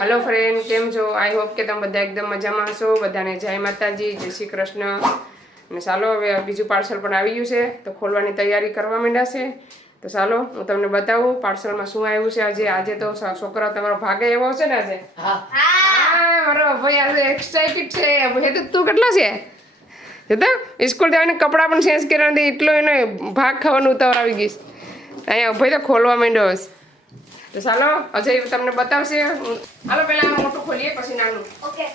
Hello friend કેમ છો? I hope કે તમે બધા એકદમ મજામાં હશો. બધાને જય માતાજી જય શ્રી કૃષ્ણ. અને ચાલો હવે બીજું પાર્સલ પણ આવી ગયું છે. તો ખોલવાની તૈયારી કરવા માંડ્યા છે. તો ચાલો હું તમને બતાવું પાર્સલમાં શું આવ્યું છે આજે. આજે તો છોકરો તમારો ભાગે એવો છે ને આજે? હા. હા મારો ભાઈ આજે એક્સાઇટેડ છે. ભાઈ તો તું કેટલો છે? જોતા સ્કૂલ જઈને કપડાં પણ ચેન્જ કર્યા નથી એટલો એનો ભાગ ખાવાનું ઉતાવળ આવી ગઈશ અહીંયા ભાઈ તો ખોલવા માંડ્યો હશે તો ચાલો અજય તમને બતાવશે. હાલો પહેલા આ મોટું ખોલીએ પછી નાનું. ઓકે.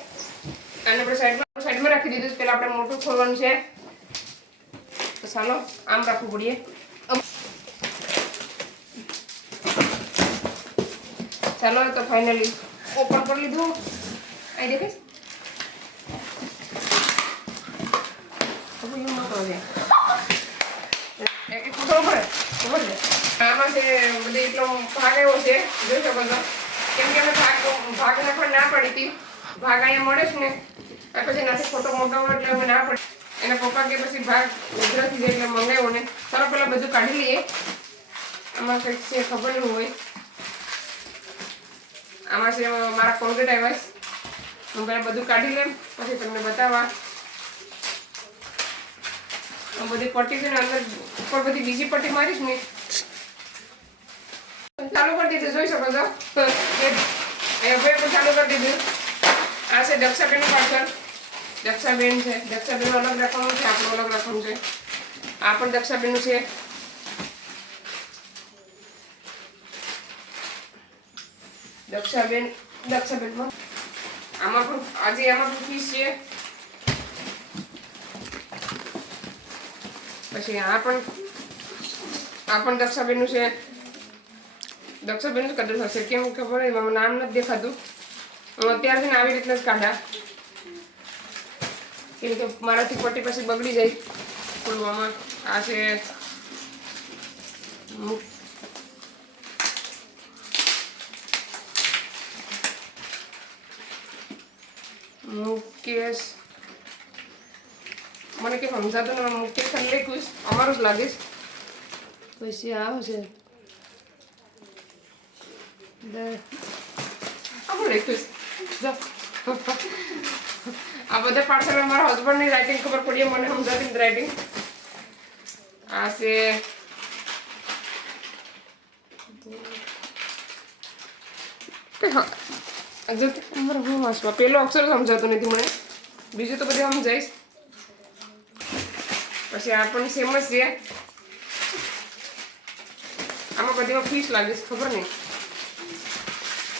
આને આપણે સાઈડમાં સાઈડમાં રાખી દીધું છે. પહેલા આપણે મોટું ખોલવાનું છે. તો ચાલો આમ રાખવું પડીએ. ચાલો તો ફાઇનલી ઓપન કરી લીધું. અહીં દેખાય ખબર પડે? ખબર છે. આમાં છે બધી એટલો ભાગ એવો છે, જોઈ શકો છો. અમે ભાગ ભાગ નાખવા ના પડી હતી. ભાગ અહીંયા મળે છે ને. આ પછી નથી ફોટો મોટો એટલે અમે ના પડી. એના પપ્પા કે પછી ભાગ ગુજરાતી છે એટલે મંગાવ્યો ને. ચાલો પહેલાં બધું કાઢી લઈએ. આમાં કંઈક છે ખબર ન હોય. આમાં છે મારા કોલગેટ આવ્યા હું પહેલાં બધું કાઢી લેમ પછી તમને બતાવવા. બધી પટ્ટી છે ને અંદર, ઉપર બધી બીજી પટ્ટી મારીશ ને ચાલુ કરી દીધું, જોઈ શકો છો? ચાલુ કરી દીધું. આ છે દક્ષાબેનનું પાર્સલ. દક્ષાબેન છે. દક્ષાબેન અલગ રાખવાનું છે, આપણું અલગ રાખવાનું છે. આ પણ દક્ષાબેનનું છે. દક્ષાબેન, દક્ષાબેનમાં. આમાં પણ, આજે આમાં પણ ફીસ છે. પછી આ પણ આ પણ દક્ષાબેનનું છે. દક્ષાબેન જ કદાચ હશે કેમ ખબર એમાં નામ નથી દેખાતું. હું અત્યારથી આવી રીતના જ કાઢા. કેમ કે મારાથી પટ્ટી પછી બગડી જાય ખોલવામાં. આ છે મુકેશ. મને કે સમજાતું ને મુકેશ છે. અમારું જ લાગીશ પછી આવશે દ- છે. આ બધા પાર્સલ મારા હસબન્ડની રાઇટિંગ ખબર પડી મને સમજાતી રાઇટિંગ આ છે પેલો અક્ષર સમજાતો નથી મને બીજું તો બધું સમજાઈશ પછી આ પણ સેમ જ છે આમાં બધીમાં ફીસ લાગીશ ખબર નહીં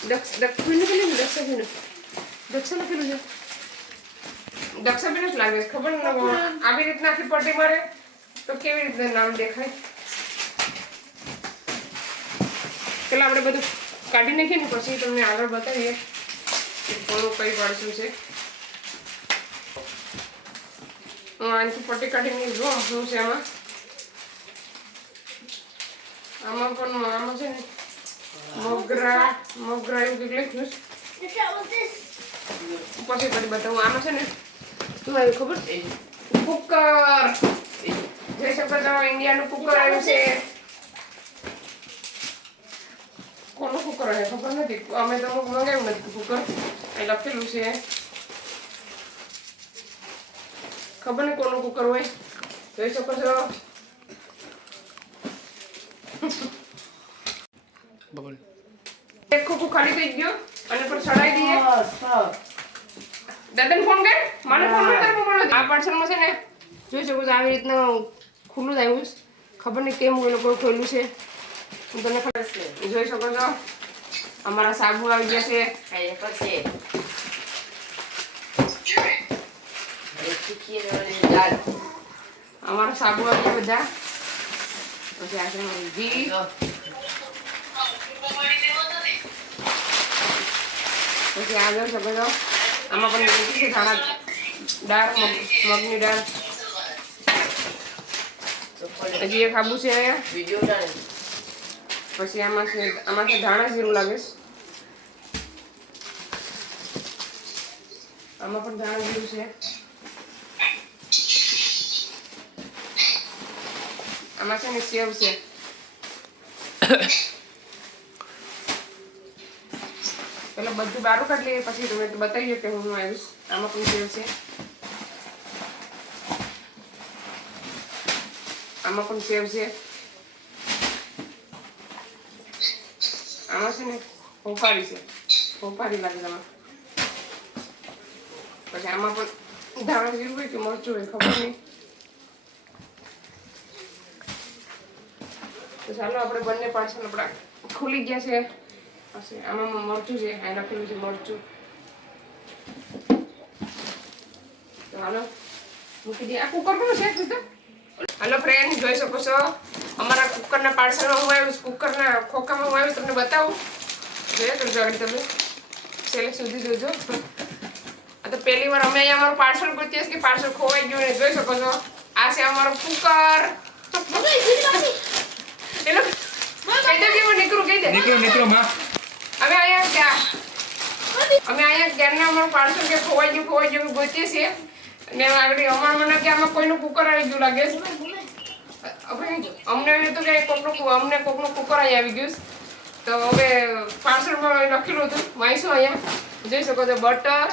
દક્ષિણ પેલું દક્ષાબેન દક્ષા લખેલું છે લાગે છે ખબર ન આવી રીતના પટ્ટી મારે તો કેવી રીતના નામ દેખાય. પેલા આપણે બધું કાઢી નાખીએ ને પછી તમને આગળ બતાવીએ કે કોનું કઈ પાડશું છે હું આનાથી પટ્ટી કાઢીને જોઉં શું છે આમાં આમાં પણ આમાં છે ને મોગરા મોગરા એવું કંઈક લખ્યું છે. પછી કરી બતાવું. આમાં છે ને શું આવ્યું ખબર? કુકર. જય શકો ઇન્ડિયાનું કુકર આવ્યું છે. કોનું કુકર હે ખબર નથી. અમે તો અમુક મંગાવ્યું નથી કુકર. એ લખેલું છે. ખબર નહીં કોનું કુકર હોય. જોઈ શકો છો એક ખોખું ખાલી થઈ ગયો અને પર ચડાઈ દઈએ. દાદાને ફોન કર. મને ફોન કર મને આ પાર્સલમાં છે ને જોઈ શકો છો આવી રીતના ખુલ્લું જ આવ્યું છે. ખબર નહીં કેમ એ લોકો ખોલ્યું છે. હું તમને ખબર જોઈ શકો છો. અમારા સાબુ આવી ગયા છે. અમારા સાબુ આવી ગયા બધા. પછી આ છે ઘી. પછી આગળ છે બધો. આમાં પણ મૂકી છે ધાણા દાળ મગ મગની દાળ. હજી એક આબુ છે અહીંયા. પછી આમાં છે આમાં છે ધાણા જીરું લાગે છે. આમાં પણ ધાણા જીરું છે. આમાં છે ને સેવ છે. એટલે બધું બારું કાઢી લઈએ, પછી તમે બતાવીએ કે હું આવીશ. આમાં પણ સેવ છે? આમાં પણ સેવ છે. આમાં છે ને હોપારી છે. હોપારી લાગે તમે પછી આમાં પણ ધાણા જીરું હોય કે મરચું હોય, ખબર નહીં. તો ચાલો આપણે બંને પાછળ આપણા ખુલી ગયા છે. પછી આમાં મરચું છે આ લખેલું છે મરચું. તો હાલો મૂકી દઈએ. આ કુકર કોનું છે કીધું હાલો ફ્રેન્ડ જોઈ શકો છો. અમારા કુકરના પાર્સલમાં હું આવ્યું કુકરના ખોખામાં હું આવ્યું તમને બતાવું. જોયા કરજો આગળ તમે. છેલ્લે સુધી જોજો. આ તો પહેલી વાર અમે અહીંયા અમારું પાર્સલ ગોતીએ કે પાર્સલ ખોવાઈ ગયું ને જોઈ શકો છો. આ છે અમારું કુકર એટલે કહી દે કે હું નીકળું? કહી દે. નીકળું નીકળું માં. અમે અહીંયા ગયા અમે અહીંયા ક્યારના અમારું પાર્સલ કે ખોવાઈ ગયું ખોવાઈ ગયું ગોતીએ છીએ. ને આગળ અમારા મને કે આમાં કોઈનું કુકર આવી ગયું લાગે. અમને એવું હતું કે કોકનું અમને કોકનું કુકર અહીં આવી ગયું. તો હવે પાર્સલમાં લખેલું હતું, વાંચશું અહીંયા. જોઈ શકો છો, બટર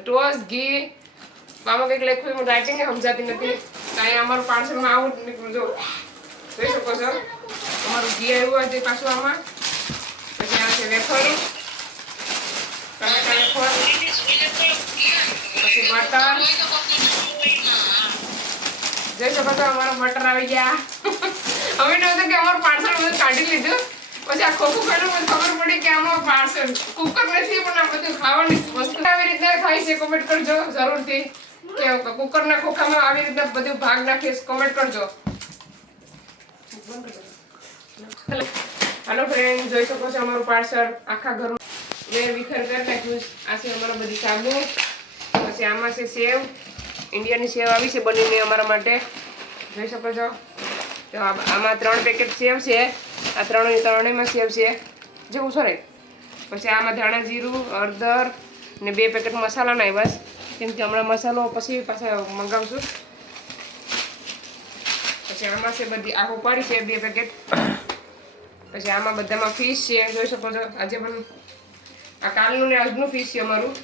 ટોસ ઘી. આમાં કંઈક લખ્યું, એમાં રાઇટિંગ સમજાતી નથી. તો અહીંયા અમારું પાર્સલમાં આવું જ નીકળ્યું, જો. જોઈ શકો છો. અમારું ઘી આવ્યું છે પાછું આમાં. આવી ગયા. અમે અમારું પાર્સલ કાઢી લીધું. પછી આ ખોખું ખબર પડી કે આમાં પાર્સલ કુકર નથી, પણ આ બધું આવી રીતના થાય છે કોમેન્ટ કરજો જરૂરથી. કે કુકરના ખોખામાં આવી રીતના બધું ભાગ નાખીશ કોમેન્ટ કરજો. હાલો ફ્રેન્ડ જોઈ શકો છો અમારું પાર્સલ આખા ઘર મેં વિખર કરી નાખ્યું. આ છે અમારા બધી સાબુ. પછી આમાં છે સેવ. ઇન્ડિયાની સેવ આવી છે બનીને અમારા માટે. જોઈ શકો છો? તો આમાં ત્રણ પેકેટ સેવ છે. આ ત્રણ ત્રણેયમાં સેવ છે. જેવું સોરે પછી આમાં ધાણા જીરું, હળદર ને બે પેકેટ મસાલાના બસ. કેમ કે હમણાં મસાલો પછી પાછા મંગાવશું. પછી આમાં છે બધી આખું પડી છે બે પેકેટ પછી આમાં બધામાં ફિશ છે, જોઈ શકો છો. આજે પણ આ કાલનું ને આજનું ફિશ છે અમારું.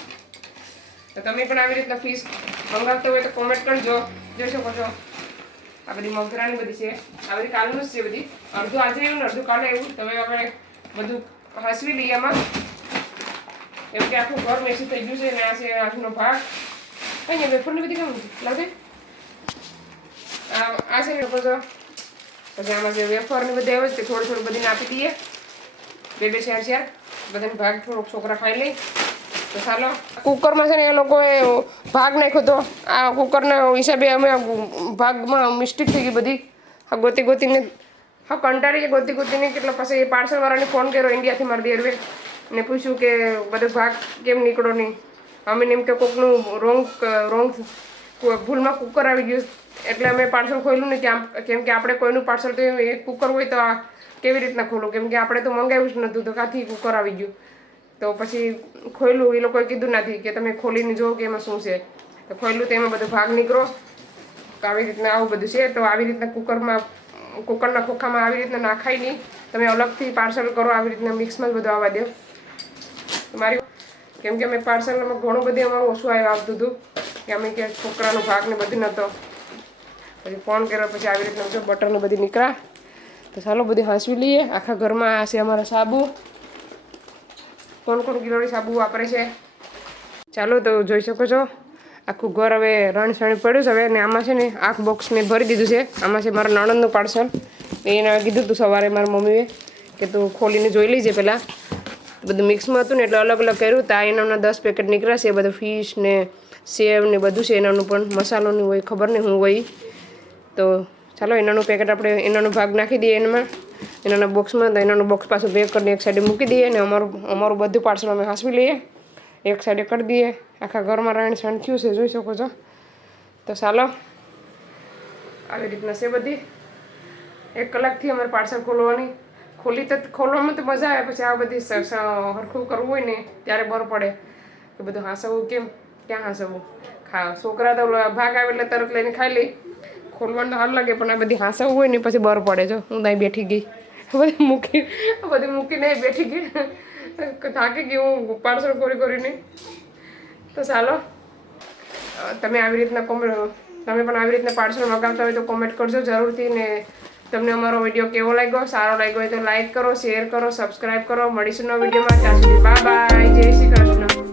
તો તમે પણ આવી રીતના ફિશ મંગાવતા હોય તો કોમેન્ટ કરજો જોઈ શકો છો. આ બધી મગરાની બધી છે. આ બધી કાલનું જ છે બધી. અડધું આજે આવ્યું ને અડધું કાલે આવ્યું. તમે આપણે બધું હસવી લઈએ આમાં. એવું કે આખું ઘર મેસી થઈ ગયું છે ને આ છે આજનો ભાગ. અહીંયા વેફરની બધી કેમ લાગે? આ છે લોકો પછી આમાં જે વેફર ને બધે આવે તે થોડું થોડી બધીને આપી દઈએ. બે બે શેર શેર બધાને ભાગ થોડોક છોકરા ખાઈ લે. તો ચાલો. કુકરમાં છે ને એ લોકોએ ભાગ નાખ્યો તો આ કુકરના હિસાબે અમે ભાગમાં મિસ્ટેક થઈ ગઈ બધી. આ ગોતી ગોતીને હા, કંટાળી ગઈ ગોતી ગોતીને કેટલા પછી એ પાર્સલવાળાને ફોન કર્યો ઇન્ડિયાથી મારી દેરવે. ને પૂછ્યું કે બધો ભાગ કેમ નીકળો નહીં? અમે એમ કે કોકનું રોંગ રોંગ ભૂલમાં કુકર આવી ગયું. એટલે અમે પાર્સલ ખોલ્યું ને કે કેમ કે આપણે કોઈનું પાર્સલ તો એ કુકર હોય તો આ કેવી રીતના ખોલું? કેમ કે આપણે તો મંગાવ્યું જ નહોતું તો કાંથી કુકર આવી ગયું? તો પછી ખોલ્યું એ લોકોએ કીધું નથી કે તમે ખોલીને જુઓ કે એમાં શું છે. તો ખોલ્યું તો એમાં બધો ભાગ નીકળો. તો આવી રીતના આવું બધું છે. તો આવી રીતના કુકરમાં કુકરના ખોખામાં આવી રીતના નાખાય નહીં. તમે અલગથી પાર્સલ કરો, આવી રીતના મિક્સમાં જ બધું આવવા દો. મારી કેમ કે અમે પાર્સલમાં ઘણું બધું અમારું ઓછું આવ્યું આવતું હતું. કે અમે કે છોકરાનો ભાગ ને બધું નહોતો. પછી ફોન કર્યો, પછી આવી રીતના જો બટરને બધી નીકળ્યા. તો ચાલો બધી હાંસવી લઈએ. આખા ઘરમાં આ છે અમારા સાબુ. કોણ કોણ કિલોની સાબુ વાપરે છે? ચાલો તો જોઈ શકો છો. આખું ઘર હવે રણસણી પડ્યું છે હવે અને આમાં છે ને આખ બોક્સને ભરી દીધું છે. આમાં છે મારા નણંદનું પાર્સલ. એને કીધું હતું સવારે મારા મમ્મીએ કે તું ખોલીને જોઈ લેજે પહેલાં બધું મિક્સમાં હતું ને એટલે અલગ અલગ કર્યું. તો એના દસ પેકેટ નીકળ્યા છે. બધું ફિશ ને સેવ ને બધું છે એનાનું પણ. મસાલોની હોય, ખબર નહીં હું હોય તો ચાલો એનાનું પેકેટ આપણે એનાનો ભાગ નાખી દઈએ એનામાં એનાના બોક્સમાં તો એનાનું બોક્સ પાછું પેક કરીને એક સાઈડે મૂકી દઈએ અને અમારું અમારું બધું પાર્સલ અમે હાંસવી લઈએ. એક સાઈડે કરી દઈએ. આખા ઘરમાં રાણ સણ થયું છે, જોઈ શકો છો. તો ચાલો, આવી રીતના છે બધી. એક કલાકથી અમારે પાર્સલ ખોલવાની. ખોલી તો ખોલવામાં તો મજા આવે, પછી આ બધી સ- સ- હરખું કરવું હોય ને, ત્યારે બર પડે કે બધું હાંસવું, કેમ, ક્યાં હાંસવું? ખા, છોકરા તો ભાગ આવે એટલે તરત લઈને ખાઈ લે. ખોલવાનું હાલ લાગે, પણ આ બધી હાંસવું હોય ને પછી બર પડે જો હું ત્યાં બેઠી ગઈ. બધી મૂકી, બધી મૂકીને બેઠી ગઈ. થાકી ગઈ હું પાર્સલ કરી કરીને. તો ચાલો. તમે આવી રીતના કોમેન્ટ તમે પણ આવી રીતના પાર્સલ મગાવતા હોય તો કોમેન્ટ કરજો જરૂરથી ને તમને અમારો વીડિયો કેવો લાગ્યો? સારો લાગ્યો હોય તો લાઈક કરો શેર કરો સબસ્ક્રાઈબ કરો. મળીશું નવા વિડીયોમાં. ત્યાં સુધી બાય જય શ્રી કૃષ્ણ.